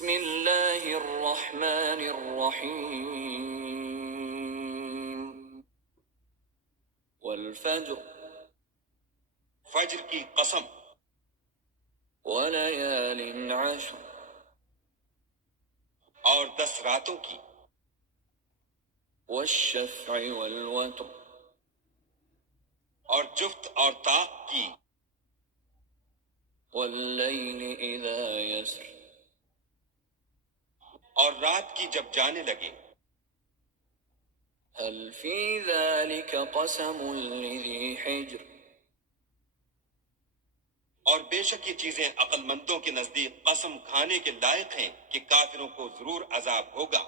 بسم اللہ الرحمن الرحیم والفجر فجر کی قسم، ولیال عشر اور 10 راتوں کی، والشفع والوتر اور جفت اور طاق کی، واللیل اذا یسر اور رات کی جب جانے لگے۔ هل فی ذلك قسم لذی حجر اور بے شک یہ چیزیں عقل مندوں کے نزدیک قسم کھانے کے لائق ہیں کہ کافروں کو ضرور عذاب ہوگا۔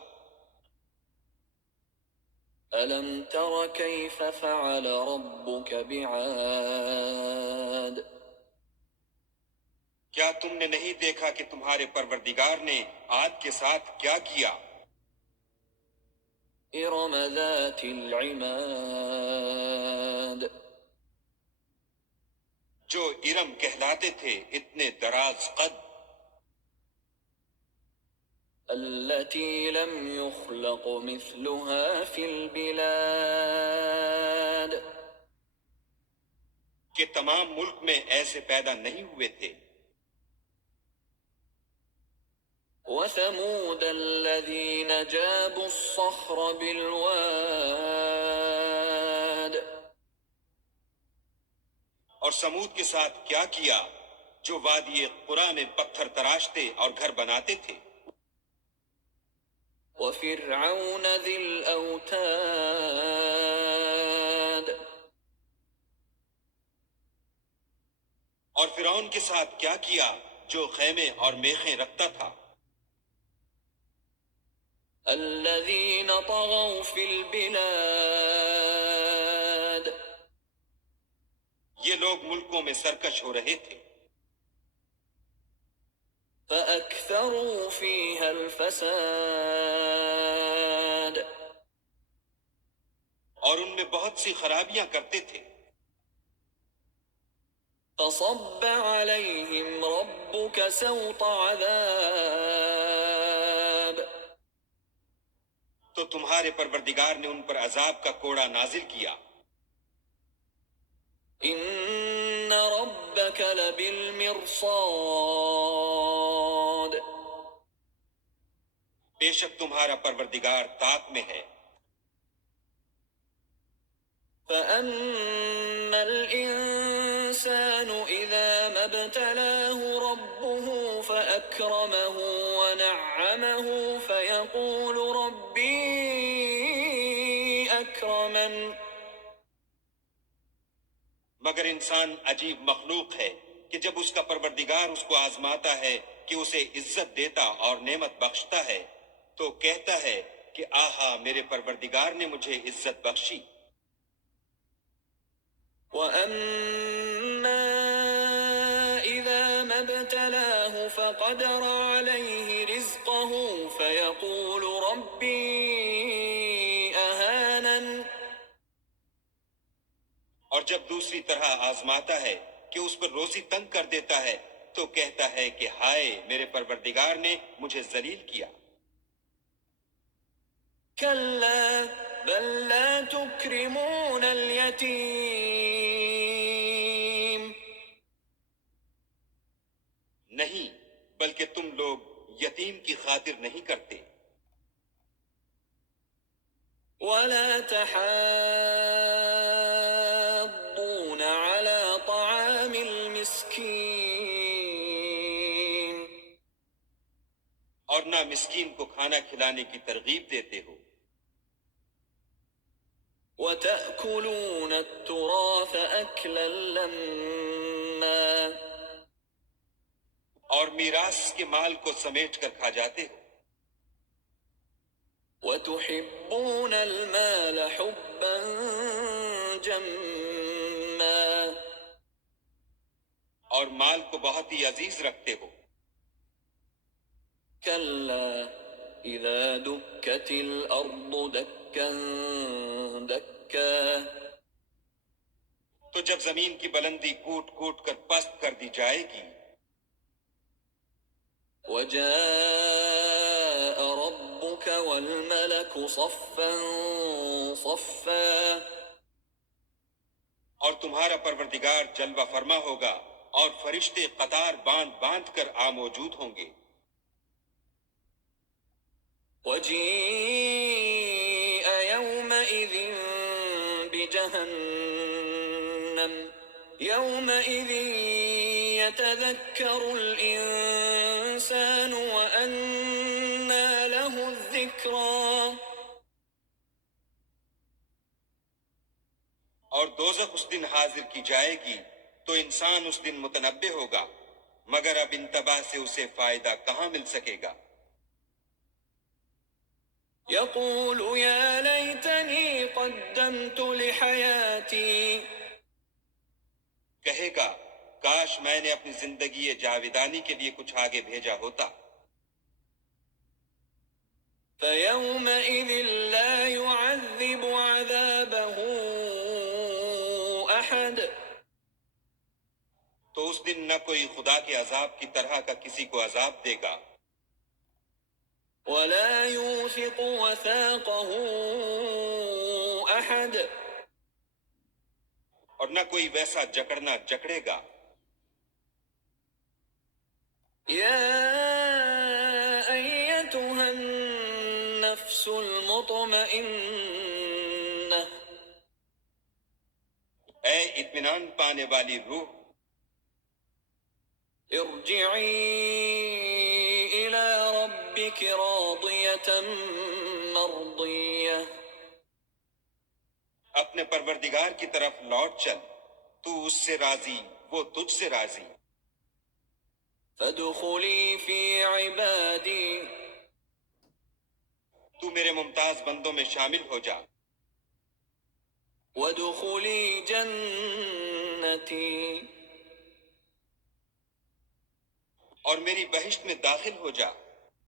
الم تر کیف فعل ربک بعاد کیا تم نے نہیں دیکھا کہ تمہارے پروردگار نے عاد کے ساتھ کیا کیا؟ ارم ذات العماد جو ارم کہلاتے تھے اتنے دراز قد، التي لم يخلق مثلها في البلاد کہ تمام ملک میں ایسے پیدا نہیں ہوئے تھے۔ وثمود الذين جابوا الصخر بالواد اور سمود کے ساتھ کیا کیا جو وادی قرا میں پتھر تراشتے اور گھر بناتے تھے۔ وفرعون ذي الأوتاد اور فرعون کے ساتھ کیا کیا جو خیمے اور میخیں رکھتا تھا۔ الذين طغوا في البلاد یہ لوگ ملکوں میں سرکش ہو رہے تھے، فأكثروا فيها الفساد اور ان میں بہت سی خرابیاں کرتے تھے۔ فصب عليهم ربك سوط عذاب تو تمہارے پروردگار نے ان پر عذاب کا کوڑا نازل کیا۔ ان ربك لبالمرصاد بے شک تمہارا پروردگار طاق میں ہے۔ فأما الإنسان إذا ما ابتلاه ربه فأكرمه ونعمه فيقول ربي أكرمن مگر انسان عجیب مخلوق ہے کہ جب اس کا پروردگار اس کو آزماتا ہے کہ اسے عزت دیتا اور نعمت بخشتا ہے تو کہتا ہے کہ آہا میرے پروردگار نے مجھے عزت بخشی۔ وأما إذا ما ابتلاه فقدر عليه رزقه فيقول ربي أهانن اور جب دوسری طرح آزماتا ہے کہ اس پر روزی تنگ کر دیتا ہے تو کہتا ہے کہ ہائے میرے پروردگار نے مجھے ذلیل کیا۔ كلا بل لا تكرمون اليتيم نہیں بلکہ تم لوگ یتیم کی خاطر نہیں کرتے، ولا تحاضون على طعام المسكين اور نہ مسکین کو کھانا کھلانے کی ترغیب دیتے ہو، وتأكلون التراث أكلا لما اور میراث کے مال کو سمیٹ کر کھا جاتے ہو، وتحبون المال حبا جما اور مال کو بہت ہی عزیز رکھتے ہو۔ كلا إذا دكت الأرض دكا دكا تو جب زمین کی بلندی کوٹ کوٹ کر پست کر دی جائے گی، وجاء ربك والملك صفا صفا اور تمہارا پروردگار جلوہ فرما ہوگا اور فرشتے قطار باندھ باندھ کر آ موجود ہوں گے. وجيء يومئذ بجهنم يومئذ يتذكر الإنسان وأنى له الذكرى. اور دوزخ اس دن حاضر کی جائے گی تو انسان اس دن متنبہ ہوگا، مگر اب انتباہ سے اسے فائدہ کہاں مل سکے گا. يقول يا ليتني قدمت لحياتي. کہے گا کاش میں نے اپنی زندگی جاویدانی کے لیے کچھ آگے بھیجا ہوتا. فيومئذ لا يعذب عذابه أحد. تو اس دن نہ کوئی خدا کے عذاب کی طرح کا کسی کو عذاب دے گا، ولا يوثق وثاقه أحد. اور نہ کوئی ویسا جکڑنا جکڑے گا. يا أيتها النفس المطمئنة. اے اطمینان پانے والی روح، ارجعي إلى ربك راضية مرضية. اپنے پروردگار کی طرف لوٹ چل، تو اس سے راضی، وہ تجھ سے راضی. فادخلي في عبادي. تو میرے ممتاز بندوں میں شامل ہو جا، وادخلي جنتي. اور میری بہشت میں داخل ہو جا.